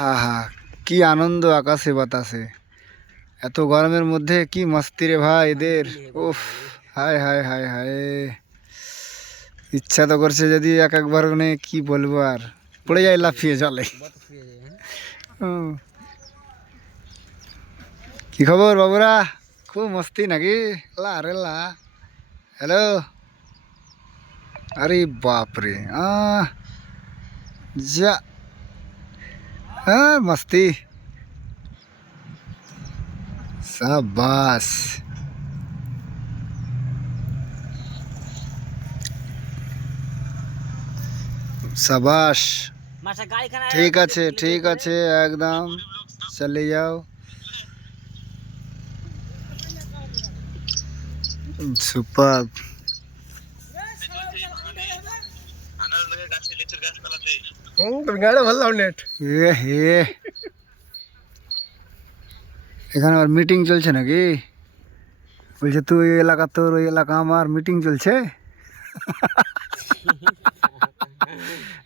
আহা, কি আনন্দ আকাশে বাতাসে। এত গরমের মধ্যে কি মস্তি রে ভাই এদের। উফ, হায় হায় হায় হায়। ইচ্ছা তো করছে যদি এক একবার মানে কি বলব আর। পড়ে যায় লাফিয়ে হুম। কি খবর বাবুরা? খুব মস্তি নাকি? লা রে লা। হ্যালো? আরে বাপরে, আহ। যা হ্যাঁ মস্তি সাবাস সাবাস মাসা গাড়ি খানা ঠিক আছে ঠিক আছে একদম চলে যাও সুপার গাড়ি ভালো নেট এ হে এখানে আর মিটিং চলছে নাকি বলছে তুই ওই এলাকা তোর ওই এলাকা আমার মিটিং চলছে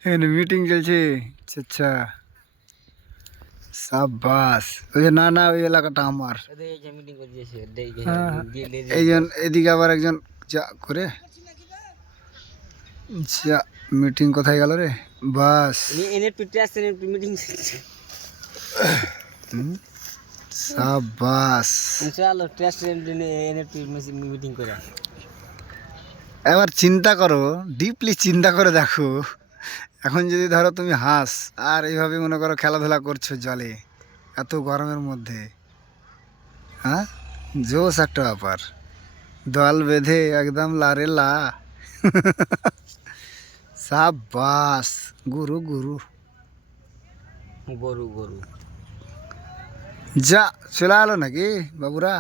এখানে মিটিং চলছে আচ্ছা, আচ্ছা সাবাস বলছে না না ওই এলাকাটা আমার এইজন এদিকে আবার একজন যা করে যা মিটিং কোথায় গেল রে বাস। এনে পিটে আসছে মিটিং সাবাস। চলো টেস্ট এনে মিটিং করে এবার চিন্তা করো ডিপলি চিন্তা করে দেখো। এখন যদি ধরো তুমি হাঁস আর এইভাবে মনে করো খেলাধুলা করছ জলে এত গরমের মধ্যে হ্যাঁ? জোস একটা ব্যাপার। দল বেঁধে একদম লারে লা। সাবাস গুরু গুরু। গরু গরু। যা চলে আলো নাকি বাবুরা?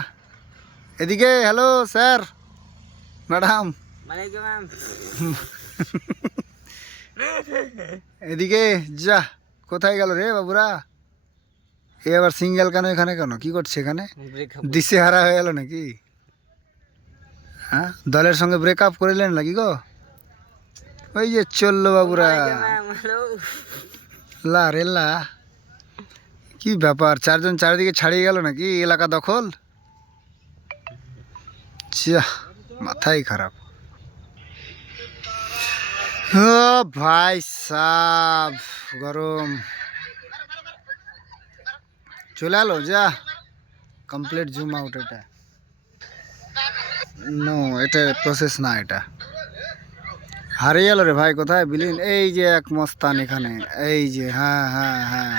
এদিকে হ্যালো স্যার ম্যাডাম এদিকে যা কোথায় গেল রে বাবুরা? এ আবার সিঙ্গেল কেন এখানে কেন? কি করছে এখানে? ব্রেক দিশে হারা হয়ে গেল নাকি? হ্যাঁ দলের সঙ্গে ব্রেকআপ করিলেন নাকি গো? ওই যে চলল বাবুরা লা রে লা। কি ব্যাপার চারজন চারিদিকে ছাড়িয়ে গেল নাকি এলাকা দখল? মাথাই খারাপ। ভাই সাব গরম। চলে এলো যা। কমপ্লিট জুম আউট এটা। নো এটা প্রসেস না এটা। হারিয়ে গেল রে ভাই, কোথায় বিলীন? এই যে এক মস্তান এখানে। এই যে হ্যাঁ হ্যাঁ হ্যাঁ।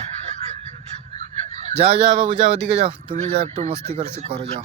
যাও যাও বাবু, যাও, ওদিকে যাও। তুমি যাও, একটু মস্তি করছ, করো, যাও।